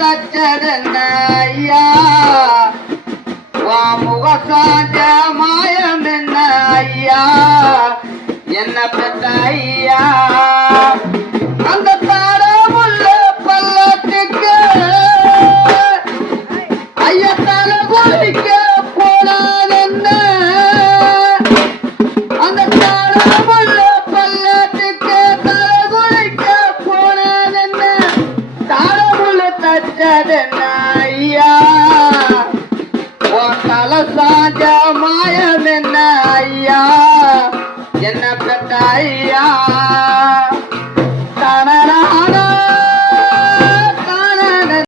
தச்சதென்ன ஐயா வா முகசாஞ்ச மாயம் என்ன ஐயா என்ன பெத்த ஐயா அந்த தாரமுள்ள பள்ளத்துக்கு ஐயா தலை குளிக்க போனாதென்ன அந்த தாரமுள்ள பள்ளத்துக்கு தலை குளிக்க போனாதென்ன தாரமுள்ள தச்சதென்ன ஐயா உன் தலை சாஞ்ச மாயம் என்ன ஐயா என்ன பெத்த ஐயா